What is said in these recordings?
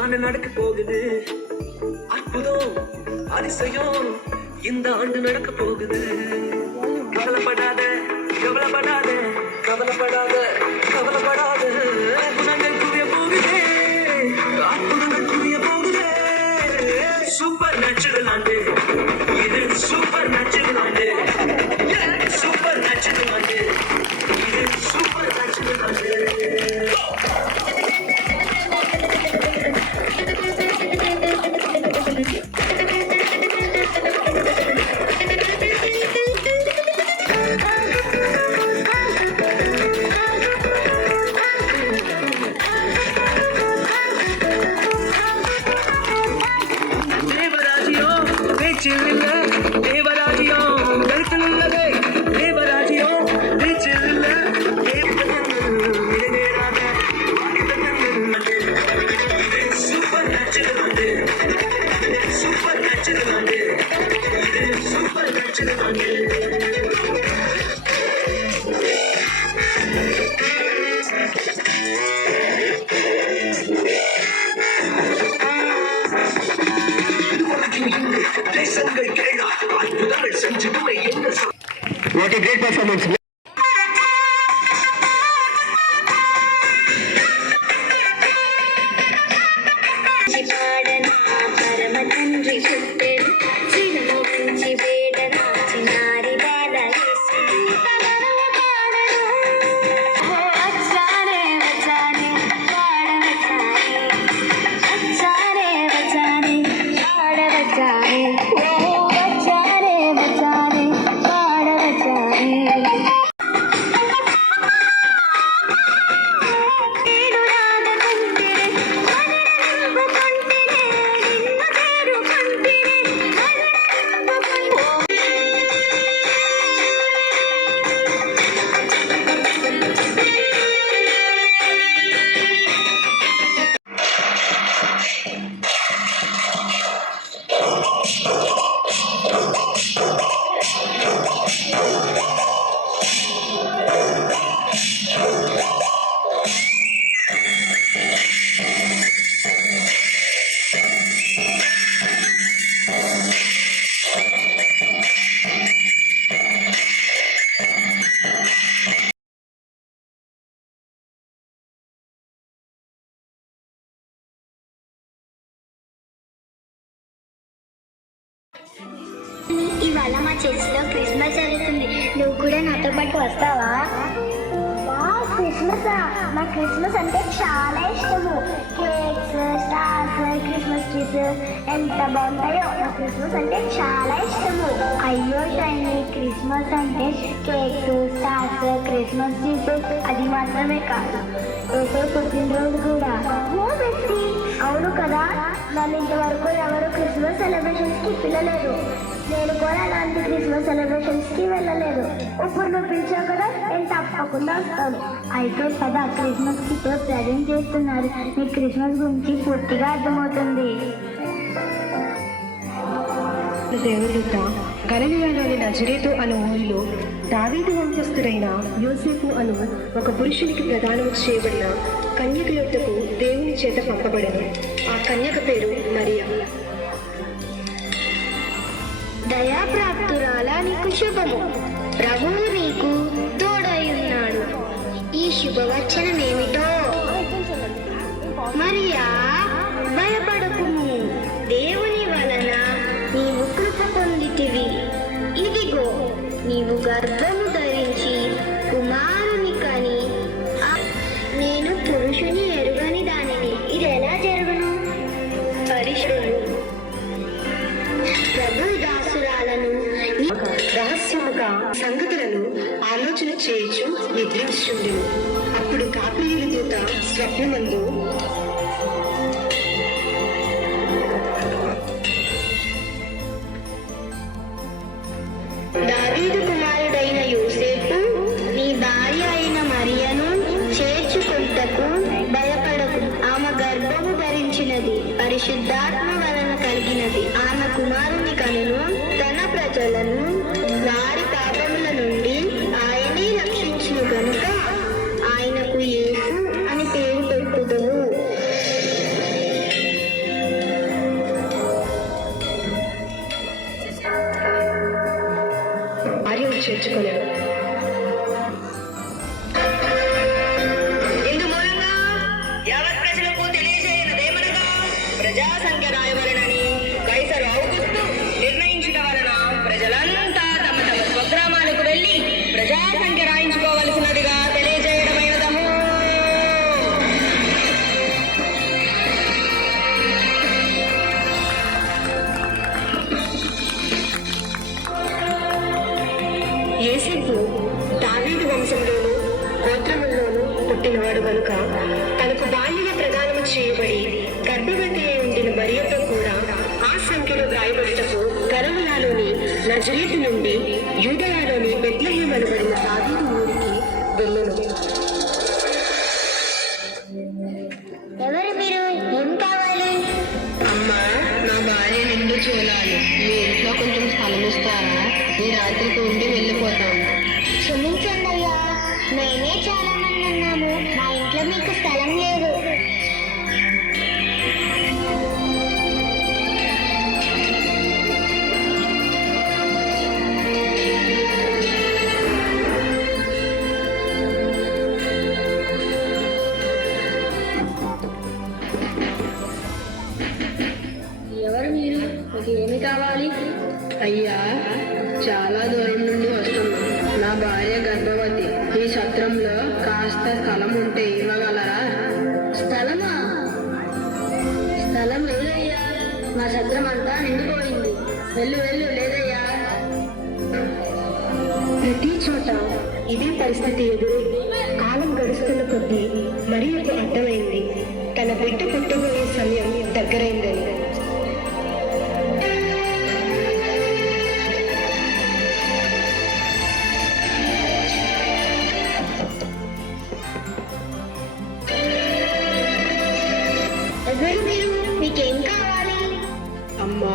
ஆண்டு நடக்க போகுது. அற்புதம் அதிசயம் இந்த ஆண்டு நடக்க போகுது. கவலைப்படாத கவலைப்படாத கவலைப்படாத கவலைப்படாத. அற்புதங்கள் குவிய போகுது, அற்புதங்கள் குவிய போகுது. சூப்பர் நேச்சுரல் ஆண்டு இது, சூப்பர் நேச்சுரல் ஆண்டு, சூப்பர் நேச்சுரல் ஆண்டு இது, சூப்பர் நேச்சுரல் ஆண்டு. What a great performance. ఇవాళ మా చర్చిలో క్రిస్మస్ జరుగుతుంది. నువ్వు కూడా నాతో పాటు వస్తావా? క్రిస్మసా? నాకు క్రిస్మస్ అంటే చాలా ఇష్టము. కేక్స్, స్టార్స్, క్రిస్మస్ ట్రీస్ ఎంత బాగుంటాయో. నాకు క్రిస్మస్ అంటే చాలా ఇష్టము. అయ్యో షైనీ, క్రిస్మస్ అంటే కేక్స్, స్టార్స్, క్రిస్మస్ ట్రీస్ అది మాత్రమే కాదు, ఏదో పుట్టినరోజు కూడా. అవును కదా, నన్ను ఇంతవరకు ఎవరు క్రిస్మస్ సెలబ్రేషన్స్కి పిలవలేదు. నేను కూడా అలాంటి క్రిస్మస్ సెలబ్రేషన్స్కి వెళ్ళలేదు. ఇప్పుడు నువ్వు పిలిచావు కదా, నేను తప్పకుండా వస్తాను. అయితే కదా, క్రిస్మస్కి ఇప్పుడు ప్రజెంట్ చేస్తున్నారు. నీకు క్రిస్మస్ గురించి పూర్తిగా అర్థమవుతుంది. దేవదూత గలిలయలోని నజరేతు అను ఊరిలో దావీదు వంశస్థుడైన యోసేపు అను ఒక పురుషునికి ప్రదానం చేయబడిన కన్యక యొద్దకు దేవుని చేత పంపబడెను. ఆ కన్యక పేరు మరియా. దయాప్రాప్తురాలా, నీకు శుభము, ప్రభువు నీకు తోడై ఉన్నాడు. ఈ శుభవచనం ఏమిటో? మరియా, భయపడకుము, దేవుని వలన నీవు కృప పొందితివి. ఇదిగో, నీవు గర్భము ధరించి కుమారుని కని, నేను పురుషుని ఎరుగని దానిని. ఇది ఎలా జరుగును? పరిశుద్ధుడు ప్రభు దాసురాలను రహస్యముగా సంగతులను ఆలోచన చేయుచు నిద్రించుచుండెను. అప్పుడు గాబ్రియేలు దూత స్వప్నమందు, దావీదు కుమారుడైన యోసేపు, నీ భార్య అయిన మరియను చేర్చుకొనుటకు భయపడకు. ఆమె గర్భము ధరించినది పరిశుద్ధాత్మ వలన కలిగినది. ఆమె కుమారుని కనును. తన ప్రజలను వారి పాపముల నుండి ఆయనే రక్షించును గనుక ఆయనకు యేసు అని పేరు పెట్టుదువు. చేర్చుకున్నాను. ఇందు మూలంగా యావత్ ప్రజలకు తెలియజేయనదేమనగా ప్రజా సంఖ్య రాయవలనని కైసరు ఔగుస్తు నిర్ణయించుట వలన ప్రజలంతా తమ తమ స్వగ్రామాలకు వెళ్లి ప్రజా సంఖ్య రాయించుకోవలసినదిగా తెలియజేయడమైనదము. యోసేపు దావీదు వంశంలోను గోత్రముల్లోను పుట్టినవాడు కనుక తనకు బాల్య ప్రదానము చేయబడి గర్భవతి అయి ఉండిన మరియతో కూడా ఆ సంఖ్యలో వ్రాయబడుటకు గలిలయలోని నజరేతు నుండి యూదయలోని బెత్లెహేము అనబడిన దావీదు ఊరికి వెళ్ళెను. ఎవరు మీరు? ఏం కావాలి? అమ్మా, నా భార్య నిండు చూడాలి. మీ ఇంట్లో కొంచెం స్థలం ఇస్తారా? ఈ రాత్రికి ఉండి వెళ్ళిపోతాం. క్షమించండి అయ్యా, మేమే చాలా మంది ఉన్నాము, మా ఇంట్లో మీకు స్థలం లేదు. ఎవరు మీరు? మీకు ఏమి కావాలి? అయ్యా, చాలా దూరం నుండి వస్తున్నాం. నా భార్య గర్భవతి. ఈ సత్రంలో కాస్త స్థలం ఉంటే ఇవ్వగలరా? స్థలమా? స్థలం లేదయ్యా, మా సత్రం అంతా నిండిపోయింది. వెళ్ళు వెళ్ళు, లేదయ్యా. ప్రతి చోట ఇదే పరిస్థితి ఎదురు. కాలం గడుస్తున్న కొద్దీ మరియకు అర్థమైంది తన బిడ్డ పుట్టబోయే సమయం దగ్గరైందని. ఎవరు మీరు? మీకేం కావాలి? అమ్మా,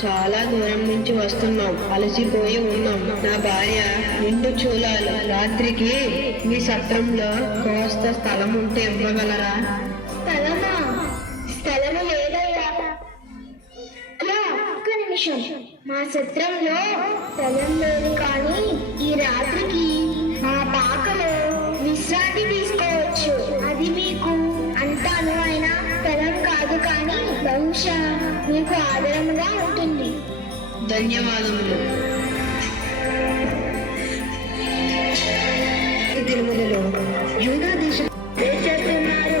చాలా దూరం నుంచి వస్తున్నాం. అలసిపోయి ఉన్నాం. నా భార్య నిండు చూలాలు. రాత్రికి మీ సత్రంలో కోస్త స్థలం ఉంటే ఇవ్వగలరా? స్థలమా? స్థలము లేదయ్యా. అయ్యా, ఒక్క నిమిషం. మా సత్రంలో స్థలం లేదు, కానీ ఈ రాత్రికి మా పాకలో విశ్రాంతి తీసుకోవచ్చు. అది మీకు అంటాను అయినా స్థలం కాదు, కానీ బహుశా మీకు ఆధారముగా ఉంటుంది. ధన్యవాదములు. ఈ దినములలో యూదా దేశం ఏం చేస్తున్నారు?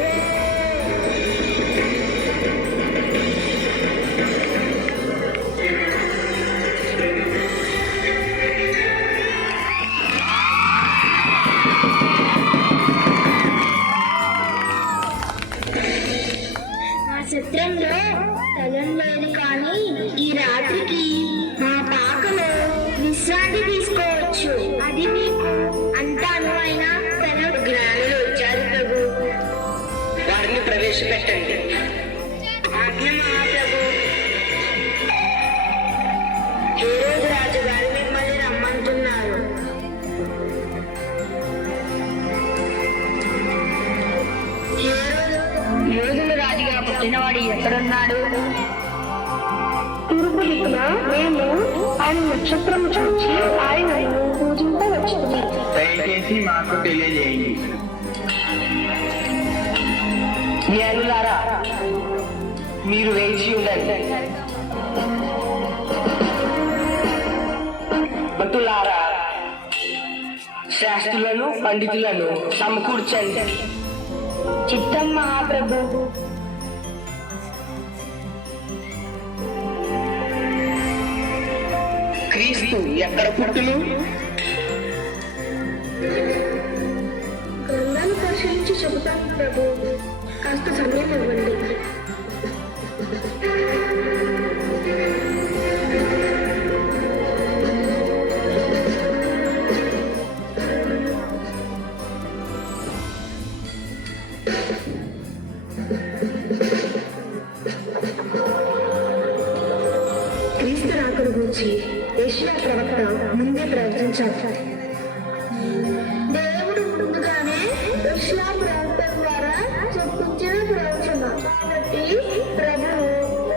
మా సత్రంలో స్థలం లేదు, కానీ ఈ రాత్రికి మా పాకలో విశ్రాంతి తీసుకోవచ్చు. అది మీకు అంటాను అయినా స్థలం. జ్ఞానులు వచ్చారు ప్రభు. వారిని ప్రవేశపెట్టండి. ఆజ్ఞ మహాప్రభు. హేరోదు రాజుగారు మిమ్మల్ని రమ్మంటున్నారు. యోధుల రాజుగా పుట్టినవాడు ఎక్కడున్నాడు? తూర్పు దిక్కున మేము ఆయన నక్షత్రము చూచి ఆయనను పూజింపవచ్చును. దయచేసి మాకు తెలియజేయండి. జ్ఞానులారా, మీరు వేచి ఉండండి. భక్తులారా, శాస్త్రులను పండితులను సమకూర్చండి. చిత్తం మహాప్రభు. క్రీస్తు ఎక్కడ పుట్టును? గ్రంథాన్ని పరిశీలించి చెబుతాను ప్రభు, కాస్త సమయం ఇవ్వండి. క్రీస్తు రాకను గురించి యెషయా ప్రవక్త ముందే ప్రవచించారు. దేవుడు ముందుగానే యెషయా ప్రవక్త ద్వారా చెప్పించిన ప్రవచన. కాబట్టి ప్రభువు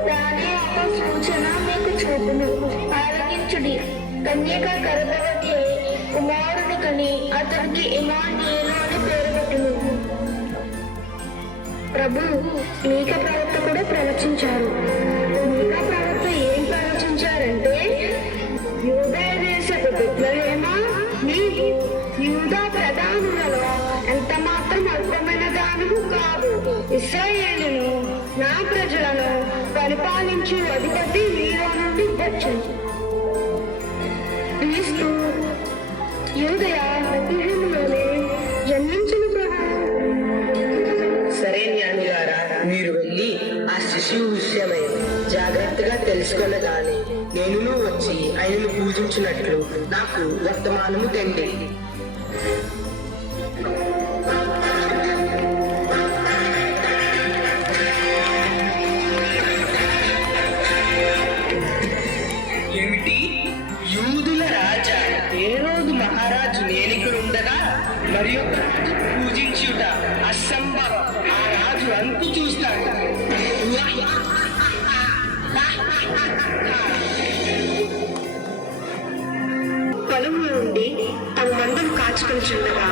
దాని యొక్క సూచన మీకు చూపును. ఆలకించుడి. కన్యక గర్భవతి కుమారుని కని అతనికి ఇమానుయేలు అని పేరు పెట్టును. ప్రభు మీకా ప్రవక్త కూడా ప్రవచించారు. మీకా ప్రవక్త ఏం ప్రవచించారంటే, యూదా దేశపు బెత్లెహేమా, నీవు యూదా ప్రధానులలో ఎంత మాత్రం అల్పమైన దానివు కాదు. ఇశ్రాయేలును నా ప్రజలను పరిపాలించు అధిపతి మీలో నుండి వచ్చును. క్రీస్తు యూదయ బెత్లెహేములోనే జన్మించును ప్రభు. సరే జ్ఞానిగారా, మీరు వెళ్ళి ఆ శిశువు విషయమై జాగ్రత్తగా తెలుసుకొనగానే నేను వచ్చి ఆయనను పూజించినట్లు నాకు వర్తమానము తెండి. ఏమిటి? యూదుల రాజా హేరోదు మహారాజు నేనిక్కడుండగా మరి ఒక రాజు పూజించుట అసంభవం. ఆ రాజు అంతు చూస్తాడు. పొలంలో ఉండి తమ మందను కాచుకొని చుండగా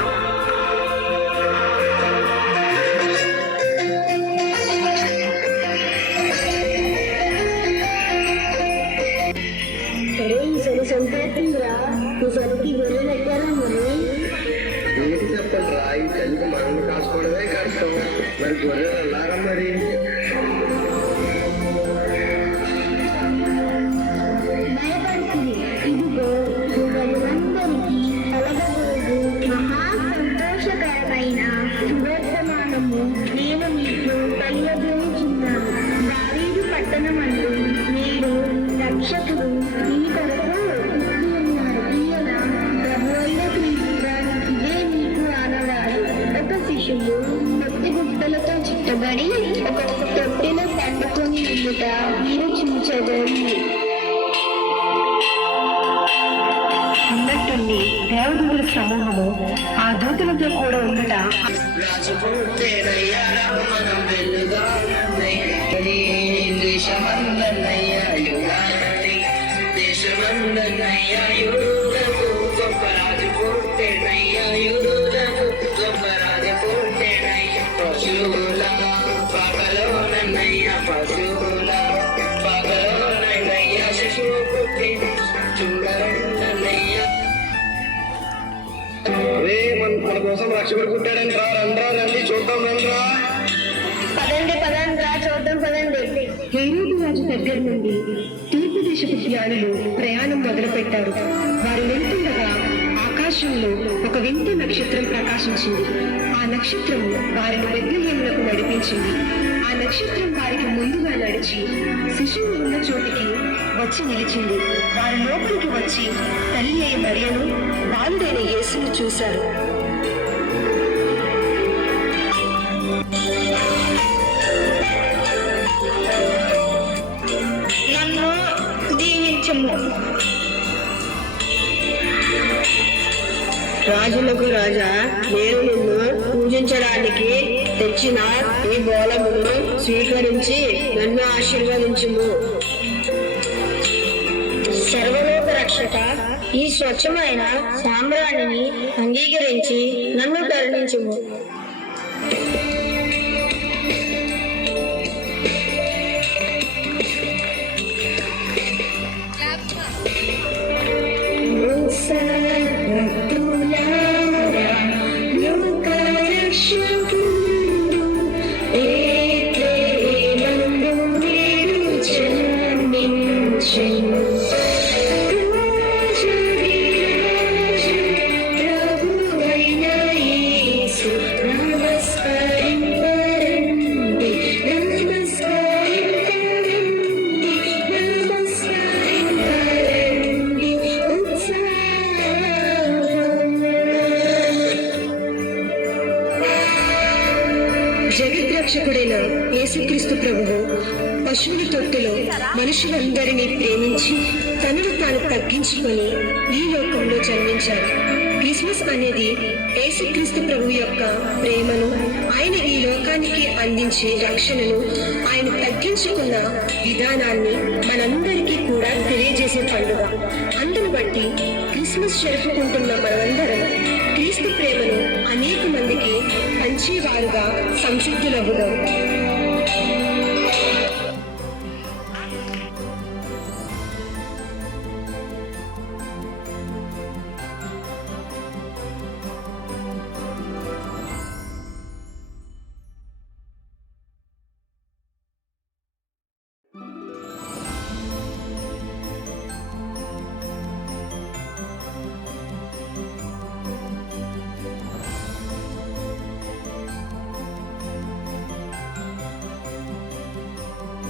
ఈసారి సంతోషంగా ఈసారికి గొర్రెలు ఎక్కారా మరి? ఏంటి చెప్పండి రా, ఈ చలికి మనం కాసుకోవడమే కష్టం. మరి గొర్రెలు అల్లారా మరి. భయపడుతుంది. ఇదిగో వారందరికీ కలగబోదు మహా సంతోషకరమైన శుభవర్తమానము నేను మీకు తెలియజేయుచున్నాను. దావీదు పట్టణమందు మీరు రక్షకుడు మీ కొరకు పుట్టి ఉన్నారు. ఈయన ప్రభువైన క్రీస్తు. ఇదే మీకు ఆనవాడు. ఒక శిశువు పొత్తి గుడ్డలతో చుట్టబడి ఒక తొట్టెలో పండుకొని ఉండుట మీరు చూచెదరు. ఉన్నట్టుండి దేవదూతల సమూహము ఆ దూతలతో కూడా ఉండట రాజు పుట్టేనయ్యా, రామనం వెలుగానయ్యా, దేశమందన్నయ్యా యుగాని, దేశమందన్నయ్యా యూదులకు గొప్ప రాజు పుట్టేనయ్యా, యూదులకు గొప్ప రాజు పుట్టేనయ్యా. పశువుల పగలోనన్నయ్యా, పశువుల పగలోనన్నయ్యా, శిశువు పుట్టి చూడరన్నయ్యా. మన కోసం రక్షకుడు పుట్టాడని రా, రండ్రా రండి చూద్దాం రండ్రా. పదండి పదండి రా చూద్దాం పదండి. హేరోదు రాజు దగ్గర నుండి తూర్పు దేశపు జ్ఞానులు ప్రయాణం మొదలుపెట్టారు. వారు వెళ్తుండగా ఆకాశంలో ఒక వింత నక్షత్రం ప్రకాశించింది. ఆ నక్షత్రం వారిని బెత్లెహేమునకు నడిపించింది. ఆ నక్షత్రం వారికి ముందుగా నడిచి శిశువు ఉన్న చోటికి వచ్చి నిలిచింది. వారి లోపలికి వచ్చి తల్లి అయిన మరియను బాలుడైన యేసును చూశారు. నన్ను దీవించము. రాజులకు రాజా, నేను నిన్ను పూజించడానికి తెచ్చిన ఈ బోళమును స్వీకరించి నన్ను ఆశీర్వదించుము. సర్వలోక రక్షక, ఈ స్వచ్ఛమైన సామ్రాణిని అంగీకరించి నన్ను కరుణించుము. జగద్రక్షకుడైన యేసుక్రీస్తు ప్రభువు పశువుల తొట్టులో మనుషులందరినీ ప్రేమించి తనను తాను తగ్గించుకొని ఈ లోకంలో జన్మించారు. క్రిస్మస్ అనేది యేసుక్రీస్తు ప్రభు యొక్క ప్రేమను, ఆయన ఈ లోకానికి అందించే రక్షణను, ఆయన తగ్గించుకున్న విధానాన్ని మనందరికీ కూడా తెలియజేసే పండుగ. అందును బట్టి క్రిస్మస్ జరుపుకుంటున్న మనమందరం క్రీస్తు ప్రేమను అనేక మందికి పంచేవారుగా సంసిద్ధులవుదాం.